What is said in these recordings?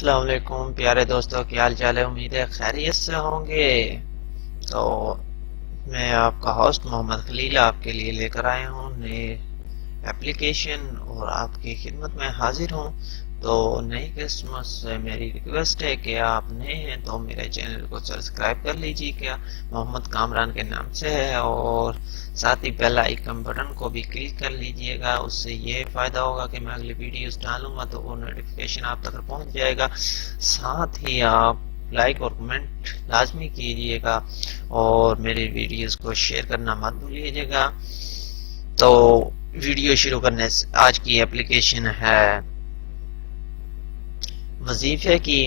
السلام علیکم پیارے دوستوں، کیا حال چال ہے؟ امید ہے خیریت سے ہوں گے۔ تو میں آپ کا ہوسٹ محمد خلیل آپ کے لیے لے کر آیا ہوں نئے ایپلیکیشن اور آپ کی خدمت میں حاضر ہوں۔ تو نئی قسمت سے میری ریکویسٹ ہے کہ آپ نئے ہیں تو میرے چینل کو سبسکرائب کر لیجیے، کیا محمد کامران کے نام سے ہے، اور ساتھ ہی بیل آئیکن بٹن کو بھی کلک کر لیجیے گا۔ اس سے یہ فائدہ ہوگا کہ میں اگلی ویڈیوز ڈالوں گا تو وہ نوٹیفیکیشن آپ تک پہنچ جائے گا۔ ساتھ ہی آپ لائک اور کمنٹ لازمی کیجیے گا اور میری ویڈیوز کو شیئر کرنا مت بھولیے گا۔ تو ویڈیو شروع کرنے سے آج کی ایپلیکیشن ہے وظیفے کی،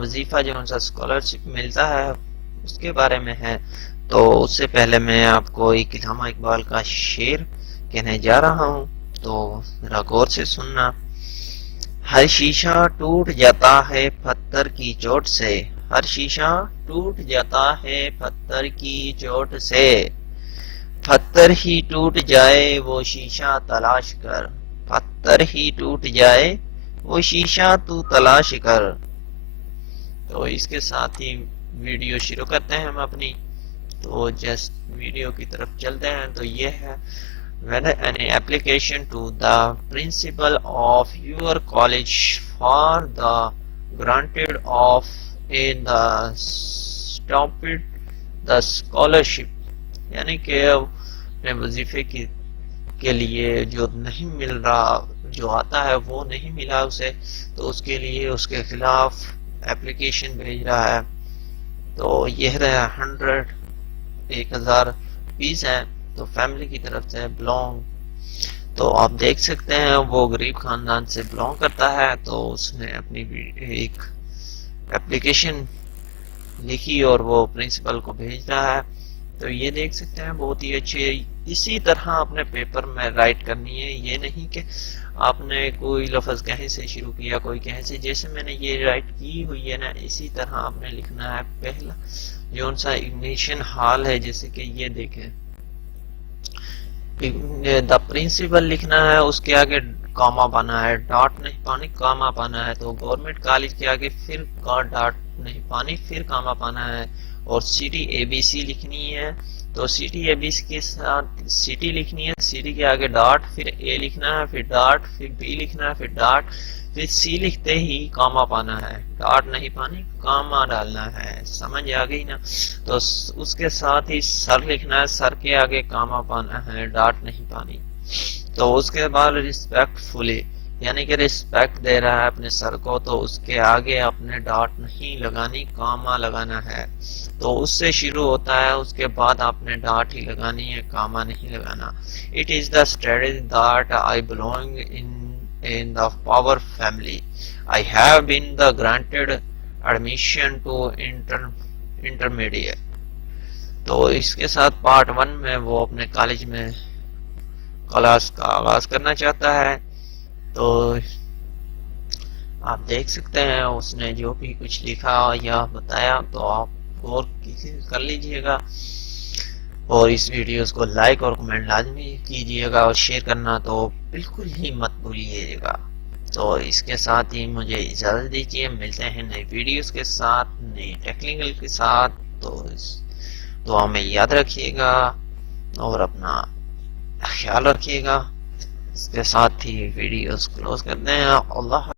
وظیفہ جو سا اسکالرشپ ملتا ہے اس کے بارے میں ہے۔ تو اس سے پہلے میں آپ کو ایک علامہ اقبال کا شعر کہنے جا رہا ہوں، تو ذرا غور سے سننا۔ ہر شیشہ ٹوٹ جاتا ہے پتھر کی چوٹ سے، ہر شیشہ ٹوٹ جاتا ہے پتھر کی چوٹ سے، پتھر ہی ٹوٹ جائے وہ شیشہ تلاش کر، پتھر ہی ٹوٹ جائے وہ شیشہ تو تلاش کر۔ تو اس کے ساتھ ہی ویڈیو شروع کرتے ہیں ہم اپنی۔ تو جسٹ ویڈیو کی طرف چلتے ہیں۔ تو یہ ہے whether any application to the principal of your college for the granted of in the stopped the scholarship، یعنی کہ اپنے وظیفے کے لیے جو نہیں مل رہا، جو آتا ہے وہ نہیں ملا اسے، تو اس کے لیے اس کے خلاف ایپلیکیشن بھیج رہا ہے۔ تو یہ رہا 1000 فیس ہے، تو فیملی کی طرف سے بلونگ۔ تو آپ دیکھ سکتے ہیں وہ غریب خاندان سے بلونگ کرتا ہے، تو اس نے اپنی ایک ایپلیکیشن لکھی اور وہ پرنسپل کو بھیج رہا ہے۔ تو یہ دیکھ سکتے ہیں بہت ہی اچھے، اسی طرح اپنے پیپر میں رائٹ کرنی ہے۔ یہ نہیں کہ آپ نے کوئی لفظ کہیں سے شروع کیا کوئی کہیں سے، جیسے میں نے یہ رائٹ کی ہوئی ہے نا اسی طرح آپ نے لکھنا ہے۔ پہلا جو سا اگنیشن ہال ہے، جیسے کہ یہ دیکھیں دا پرنسپل لکھنا ہے، اس کے آگے کاما پانا ہے، ڈاٹ نہیں پانی، کاما پانا ہے۔ تو گورنمنٹ کالج کے آگے پھر ڈاٹ نہیں پانی، پھر کاما پانا ہے۔ اور سٹی اے بی سی لکھنی ہے، تو سٹی اے بی سی کے ساتھ سٹی لکھنی ہے، سٹی کے آگے ڈاٹ، پھر اے لکھنا ہے، پھر ڈاٹ، پھر بی لکھنا ہے، پھر ڈاٹ، پھر سی لکھتے ہی کاما پانا ہے، ڈاٹ نہیں پانی، کاما ڈالنا ہے۔ سمجھ آ گئی نا؟ تو اس کے ساتھ ہی سر لکھنا ہے، سر کے آگے کاما پانا ہے، ڈاٹ نہیں پانی۔ تو اس کے بعد ریسپیکٹ فلی، یعنی کہ ریسپیکٹ دے رہا ہے اپنے سر کو، تو اس کے آگے اپنے ڈاٹ نہیں لگانی، کاما لگانا ہے۔ تو اس سے شروع ہوتا ہے، اس کے بعد آپ نے ڈاٹ ہی لگانی ہے، کاما نہیں لگانا۔ It is the study that I belong in the power family. I have been the granted admission to intermediate۔ تو اس کے ساتھ پارٹ 1 میں وہ اپنے کالج میں کلاس کا آغاز کرنا چاہتا ہے۔ تو آپ دیکھ سکتے ہیں اس نے جو بھی کچھ لکھا یا بتایا، تو آپ غور کر لیجئے گا، اور اس ویڈیوز کو لائک اور کمنٹ لازمی کیجئے گا، اور شیئر کرنا تو بالکل ہی مت بھولیے گا۔ تو اس کے ساتھ ہی مجھے اجازت دیجیے، ملتے ہیں نئی ویڈیوز کے ساتھ، نئی ٹیکنیکل کے ساتھ۔ تو دعا میں یاد رکھیے گا اور اپنا خیال رکھیے گا۔ اس کے ساتھ ہی ویڈیوز کلوز کرتے ہیں۔ اللہ